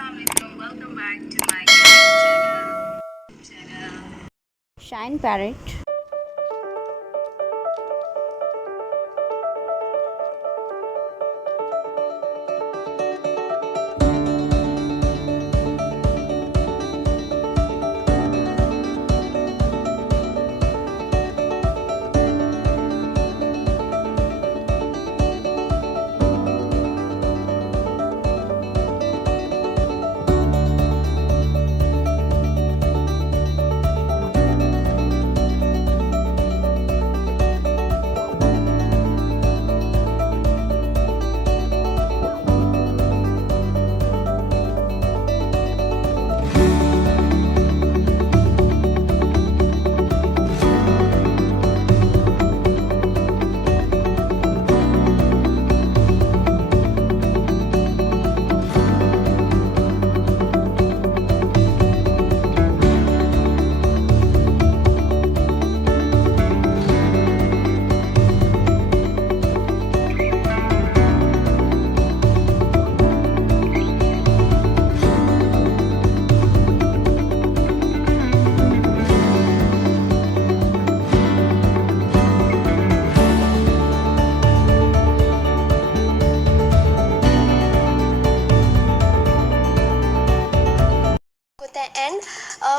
Welcome back to my channel. Shine Parrot. होता है and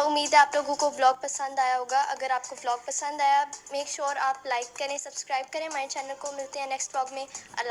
उम्मीद है आप लोगों को व्लॉग पसंद आया होगा। अगर आपको व्लॉग पसंद आया मेक श्योर आप लाइक करें, सब्सक्राइब करें हमारे चैनल को। मिलते हैं नेक्स्ट व्लॉग में। अल्लाह।